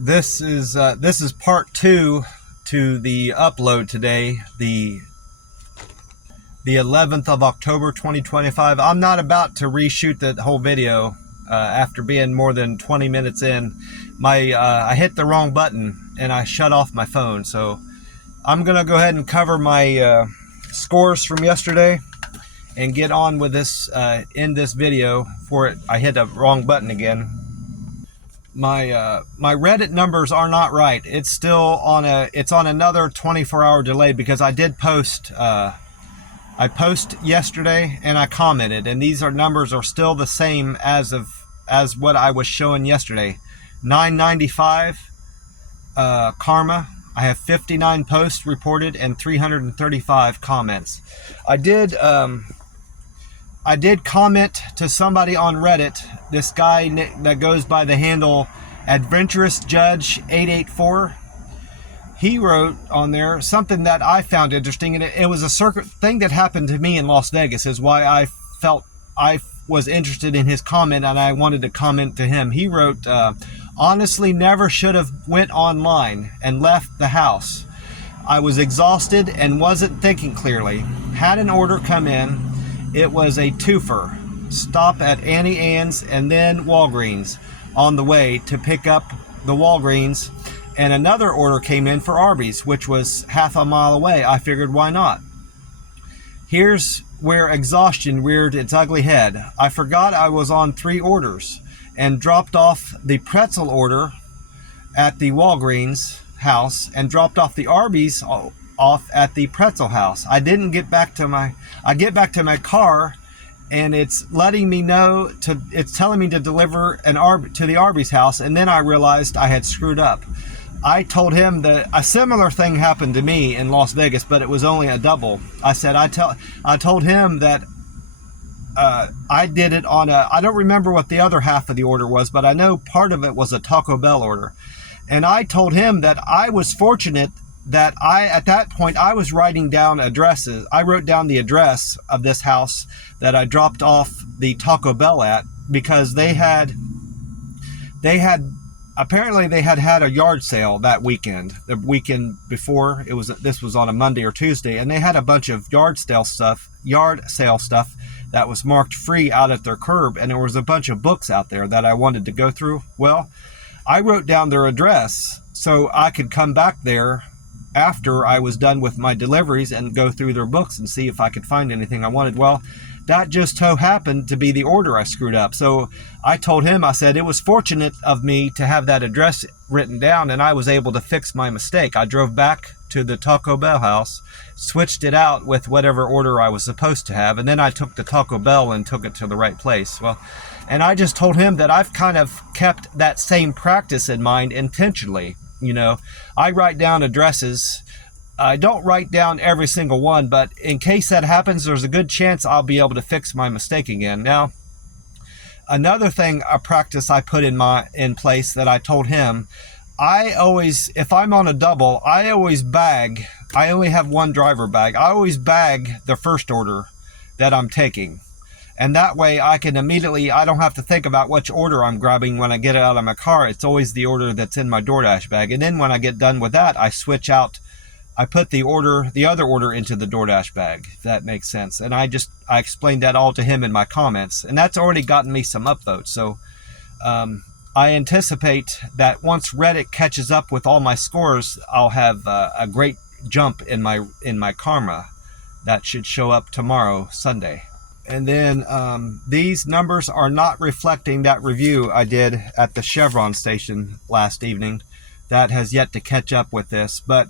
This is part two to the upload today, the 11th of October 2025. I'm not about to reshoot the whole video after being more than 20 minutes in. I hit the wrong button and I shut off my phone, so I'm gonna go ahead and cover my scores from yesterday and get on with this in this video before I hit the wrong button again. My Reddit numbers are not right. It's still on another 24-hour delay because I did post. I posted yesterday and I commented, and these numbers are still the same as what I was showing yesterday. 995 karma. I have 59 posts reported and 335 comments. I did comment to somebody on Reddit, this guy that goes by the handle Adventurous Judge 884. He wrote on there something that I found interesting, and it was a thing that happened to me in Las Vegas, is why I felt I was interested in his comment and I wanted to comment to him. He wrote, honestly, never should have went online and left the house. I was exhausted and wasn't thinking clearly. Had an order come in. It was a twofer. Stop at Annie Ann's and then Walgreens on the way to pick up the Walgreens, and another order came in for Arby's, which was half a mile away. I figured, why not? Here's where exhaustion reared its ugly head. I forgot I was on 3 orders and dropped off the pretzel order at the Walgreens house and dropped off the Arby's off at the pretzel house. I get back to my car, and it's letting me know it's telling me to deliver to the Arby's house, and then I realized I had screwed up. I told him that a similar thing happened to me in Las Vegas, but it was only a double. I told him that I did it on I don't remember what the other half of the order was, but I know part of it was a Taco Bell order. And I told him that I was fortunate that at that point I was writing down addresses. I wrote down the address of this house that I dropped off the Taco Bell at, because apparently they had a yard sale that weekend. The weekend before, this was on a Monday or Tuesday, and they had a bunch of yard sale stuff that was marked free out at their curb, and there was a bunch of books out there that I wanted to go through. Well, I wrote down their address so I could come back there after I was done with my deliveries and go through their books and see if I could find anything I wanted. Well, that just so happened to be the order I screwed up. So I told him, I said, it was fortunate of me to have that address written down, and I was able to fix my mistake. I drove back to the Taco Bell house, switched it out with whatever order I was supposed to have, and then I took the Taco Bell and took it to the right place. Well, and I just told him that I've kind of kept that same practice in mind intentionally. You know, I write down addresses. I don't write down every single one, but in case that happens, there's a good chance I'll be able to fix my mistake again. Now, another thing, a practice I put in place that I told him, if I'm on a double, I always bag. I only have one driver bag. I always bag the first order that I'm taking. And that way I can I don't have to think about which order I'm grabbing when I get out of my car. It's always the order that's in my DoorDash bag. And then when I get done with that, I switch out. I put the other order into the DoorDash bag, if that makes sense. And I explained that all to him in my comments. And that's already gotten me some upvotes. So I anticipate that once Reddit catches up with all my scores, I'll have a great jump in my karma. That should show up tomorrow, Sunday. And then these numbers are not reflecting that review I did at the Chevron station last evening. That has yet to catch up with this. But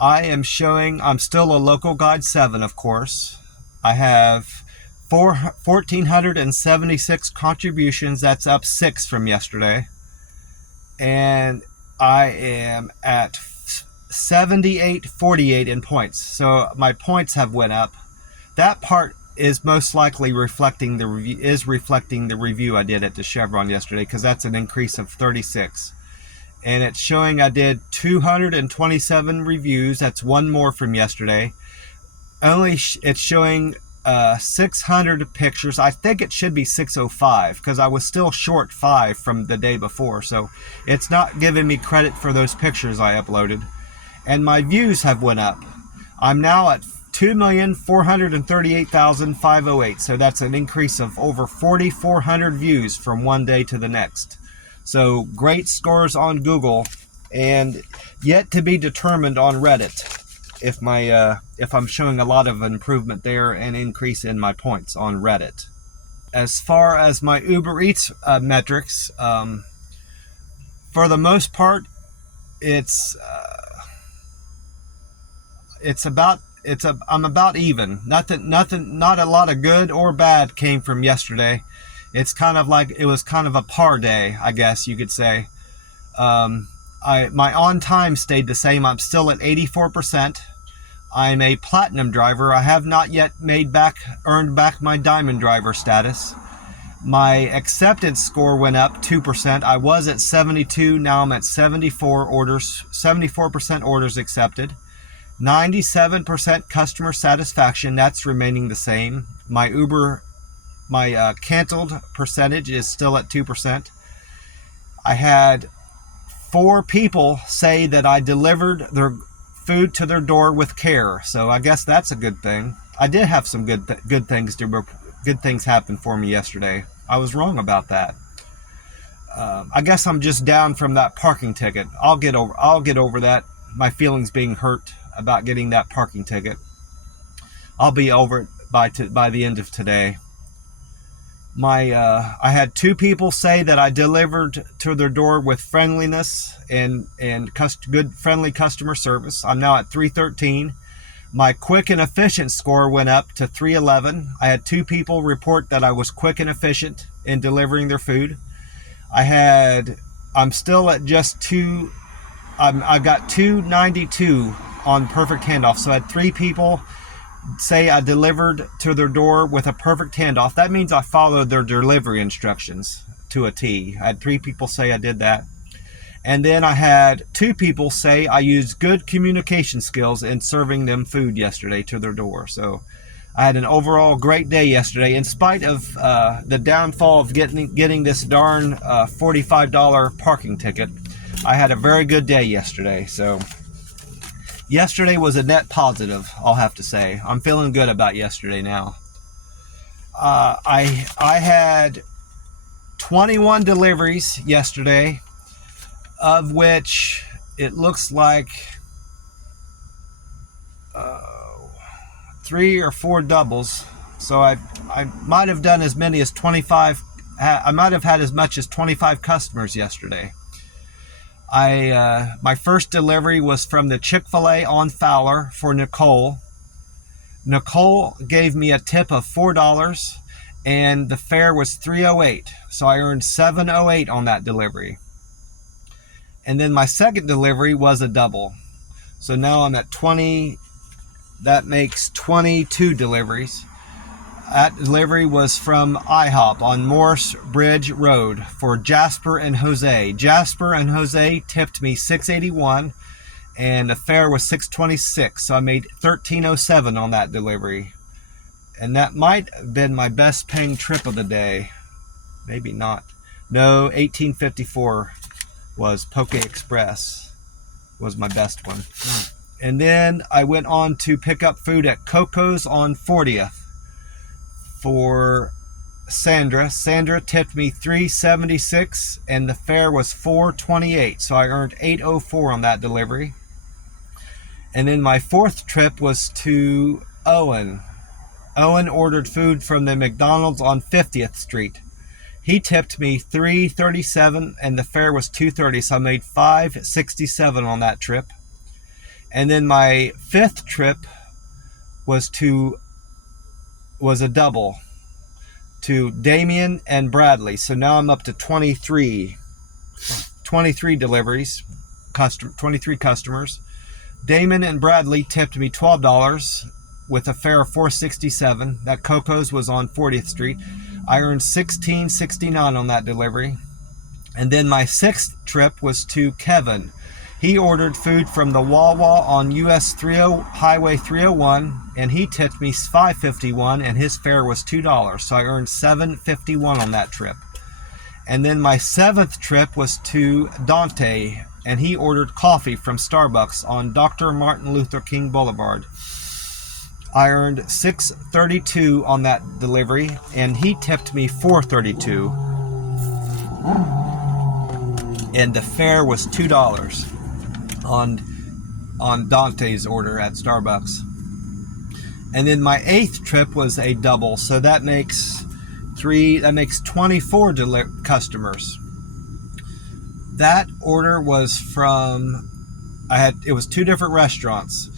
I'm still a local guide 7, of course. I have 1,476 contributions. That's up 6 from yesterday. And I am at 78.48 in points. So my points have went up. That part is most likely reflecting the review I did at the Chevron yesterday, because that's an increase of 36. And it's showing I did 227 reviews. That's one more from yesterday. It's showing 600 pictures. I think it should be 605 because I was still short 5 from the day before, so it's not giving me credit for those pictures I uploaded. And my views have went up. I'm now at 2,438,508, so that's an increase of over 4,400 views from one day to the next. So great scores on Google, and yet to be determined on Reddit if I'm showing a lot of improvement there and increase in my points on Reddit. As far as my Uber Eats metrics, for the most part, I'm about even. Nothing, not a lot of good or bad came from yesterday. It's kind of like, it was kind of a par day, I guess you could say. My on time stayed the same. I'm still at 84%. I'm a platinum driver. I have not yet earned back my diamond driver status. My acceptance score went up 2%. I was at 72. Now I'm at 74 orders, 74% orders accepted. 97% customer satisfaction. That's remaining the same. My canceled percentage is still at 2%. I had 4 people say that I delivered their food to their door with care, so I guess that's a good thing. I did have some good things happen for me yesterday. I was wrong about that. I guess I'm just down from that parking ticket. I'll get over that. My feelings being hurt about getting that parking ticket. I'll be over it by the end of today. I had 2 people say that I delivered to their door with friendliness and good friendly customer service. I'm now at 313. My quick and efficient score went up to 311. I had 2 people report that I was quick and efficient in delivering their food. I'm still at just 2. I've got 292 on perfect handoff. So I had 3 people say I delivered to their door with a perfect handoff. That means I followed their delivery instructions to a T. I had 3 people say I did that. And then I had 2 people say I used good communication skills in serving them food yesterday to their door. So I had an overall great day yesterday, in spite of the downfall of getting this darn $45 parking ticket. I had a very good day yesterday. So yesterday was a net positive, I'll have to say. I'm feeling good about yesterday now. I had 21 deliveries yesterday, of which it looks like 3 or 4 doubles. So I might have done as many as 25. I might have had as much as 25 customers yesterday. My first delivery was from the Chick-fil-A on Fowler for Nicole. Nicole gave me a tip of $4 and the fare was $3.08. So I earned $7.08 on that delivery. And then my second delivery was a double. So now I'm at 20. That makes 22 deliveries. That delivery was from IHOP on Morse Bridge Road for Jasper and Jose. Jasper and Jose tipped me $6.81 and the fare was $6.26. So I made $13.07 on that delivery. And that might have been my best paying trip of the day. Maybe not. No, $18.54 was Poke Express. Was my best one. And then I went on to pick up food at Coco's on 40th for Sandra. Sandra tipped me $3.76 and the fare was $4.28. So I earned $8.04 on that delivery. And then my fourth trip was to Owen. Owen ordered food from the McDonald's on 50th Street. He tipped me $3.37 and the fare was $2.30. So I made $5.67 on that trip. And then my fifth trip was a double to Damien and Bradley. So now I'm up to 23 deliveries, 23 customers. Damon and Bradley tipped me $12 with a fare of $4.67. That Coco's was on 40th Street. I earned $16.69 on that delivery. And then my sixth trip was to Kevin. He ordered food from the Wawa on US Highway 301, and he tipped me $5.51, and his fare was $2. So I earned $7.51 on that trip. And then my 7th trip was to Dante, and he ordered coffee from Starbucks on Dr. Martin Luther King Boulevard. I earned $6.32 on that delivery, and he tipped me $4.32. And the fare was $2 on Dante's order at Starbucks. And then my 8th trip was a double, so that makes 24 customers. That order was from, it was 2 different restaurants.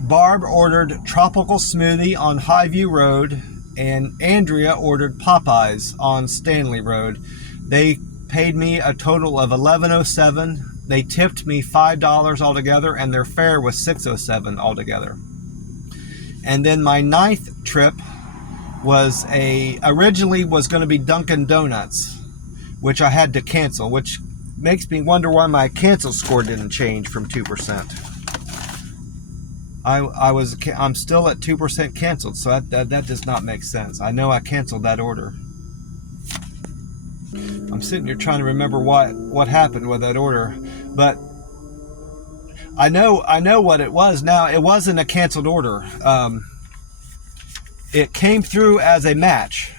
Barb ordered tropical smoothie on Highview Road, and Andrea ordered Popeyes on Stanley Road. They paid me a total of $11.07. They tipped me $5 altogether, and their fare was $6.07 altogether. And then my 9th trip was originally was going to be Dunkin' Donuts, which I had to cancel, which makes me wonder why my cancel score didn't change from 2%. I'm still at 2% canceled, so that does not make sense. I know I canceled that order. I'm sitting here trying to remember what happened with that order, but I know what it was now. It wasn't a canceled order. It came through as a match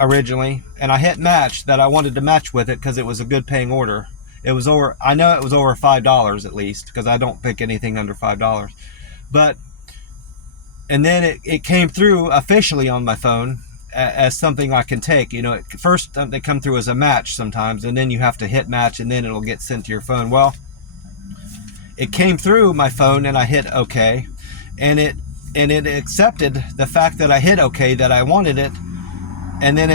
originally, and I hit match that I wanted to match with it because it was a good paying order. It was over. I know it was over $5 at least, because I don't pick anything under $5. And then it came through officially on my phone as something I can take. You know, first they come through as a match sometimes, and then you have to hit match, and then it'll get sent to your phone. Well, it came through my phone, and I hit OK, and it accepted the fact that I hit OK, that I wanted it, and then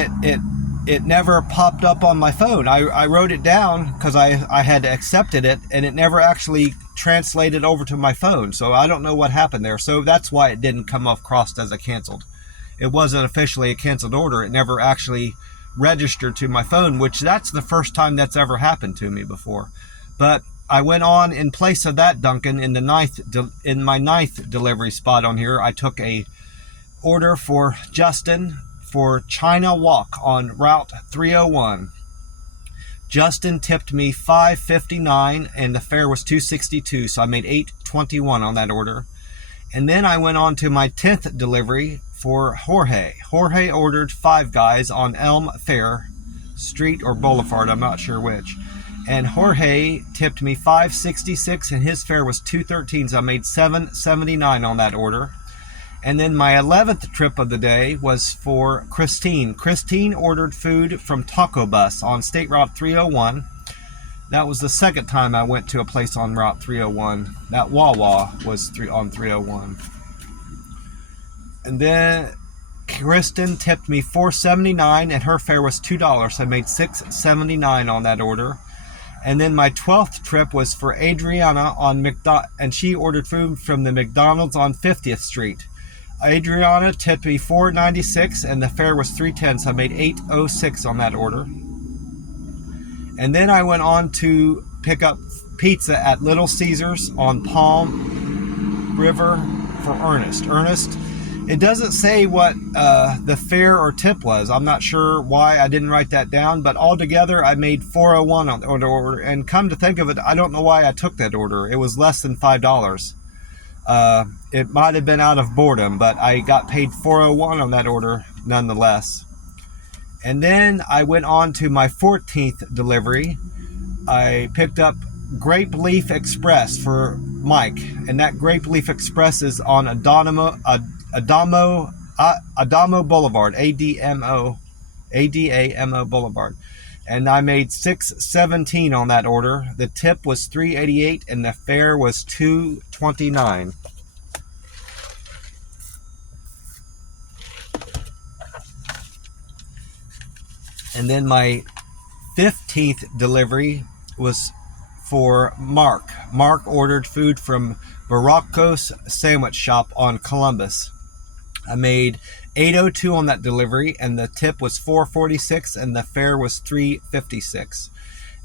it never popped up on my phone. I wrote it down because I had accepted it, and it never actually translated over to my phone. So I don't know what happened there. So that's why it didn't come across as a canceled. It wasn't officially a canceled order. It never actually registered to my phone, which that's the first time that's ever happened to me before. But I went on in place of that Dunkin' in my 9th delivery spot on here. I took a order for Justin for China Walk on Route 301. Justin tipped me $5.59, and the fare was $2.62, so I made $8.21 on that order. And then I went on to my 10th delivery for Jorge. Jorge ordered Five Guys on Elm Fair Street or Boulevard, I'm not sure which. And Jorge tipped me $5.66, and his fare was $2.13, so I made $7.79 on that order. And then my 11th trip of the day was for Christine. Christine ordered food from Taco Bus on State Route 301. That was the second time I went to a place on Route 301. That Wawa was on 301. And then Kristen tipped me $4.79, and her fare was $2, so I made $6.79 on that order. And then my 12th trip was for Adriana and she ordered food from the McDonald's on 50th Street. Adriana tipped me $4.96, and the fare was $3.10, so I made $8.06 on that order. And then I went on to pick up pizza at Little Caesars on Palm River for Ernest. It doesn't say what the fare or tip was. I'm not sure why I didn't write that down, but altogether I made $4.01 on the order. And come to think of it, I don't know why I took that order. It was less than $5. It might have been out of boredom, but I got paid $4.01 on that order nonetheless. And then I went on to my 14th delivery. I picked up Grape Leaf Express for Mike, and that Grape Leaf Express is on Adamo Boulevard, ADAMO Boulevard. And I made $6.17 on that order. The tip was $3.88, and the fare was $2.29. And then my 15th delivery was for Mark. Mark ordered food from Baracos Sandwich Shop on Columbus. I made $8.02 on that delivery, and the tip was $4.46, and the fare was $3.56.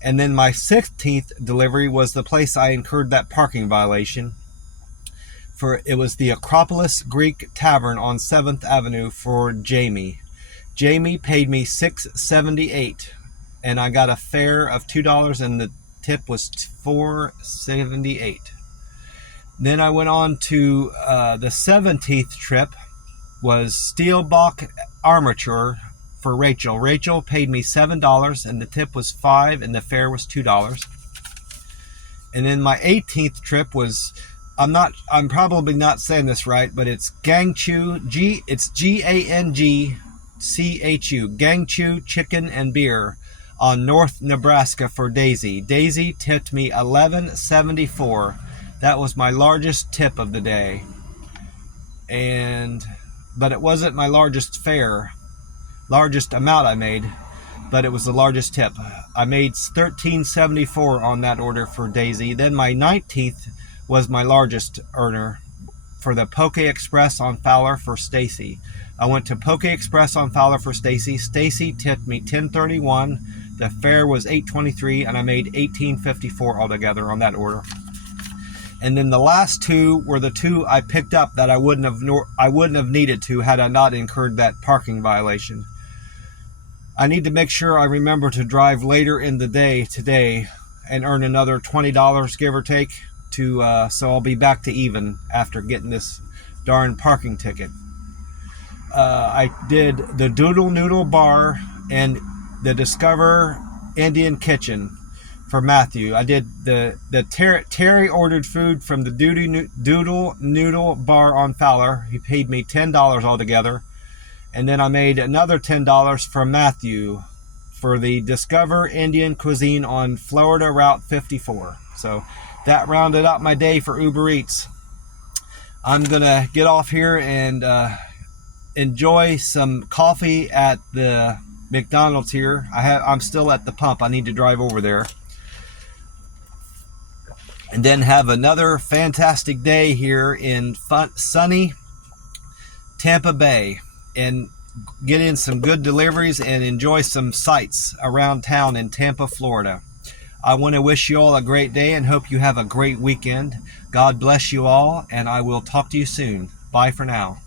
And then my 16th delivery was the place I incurred that parking violation. It was the Acropolis Greek Tavern on 7th Avenue for Jamie. Jamie paid me $6.78, and I got a fare of $2, and the tip was $4.78. Then I went on to the 17th trip was Steelbach Armature for Rachel. Rachel paid me $7, and the tip was $5, and the fare was $2. And then my 18th trip was, I'm probably not saying this right, but it's Gangchu, it's Gangchu, Gangchu Chicken and Beer on North Nebraska for Daisy. Daisy tipped me $11.74. That was my largest tip of the day. But it wasn't my largest amount I made, but it was the largest tip. I made $13.74 on that order for Daisy. Then my 19th was my largest earner for the Poke Express on Fowler for Stacy. I went to Poke Express on Fowler for Stacy. Stacy tipped me $10.31. The fare was $8.23, and I made $18.54 altogether on that order. And then the last two were the two I picked up that I wouldn't have needed to had I not incurred that parking violation. I need to make sure I remember to drive later in the day today and earn another $20, give or take, so I'll be back to even after getting this darn parking ticket. I did the Doodle Noodle Bar and the Discover Indian Kitchen for Matthew. I did the Terry ordered food from the Doodle Noodle Bar on Fowler. He paid me $10 altogether. And then I made another $10 from Matthew for the Discover Indian Cuisine on Florida Route 54. So that rounded out my day for Uber Eats. I'm going to get off here and enjoy some coffee at the McDonald's here. I'm still at the pump. I need to drive over there. And then have another fantastic day here in sunny Tampa Bay and get in some good deliveries and enjoy some sights around town in Tampa, Florida. I want to wish you all a great day and hope you have a great weekend. God bless you all, and I will talk to you soon. Bye for now.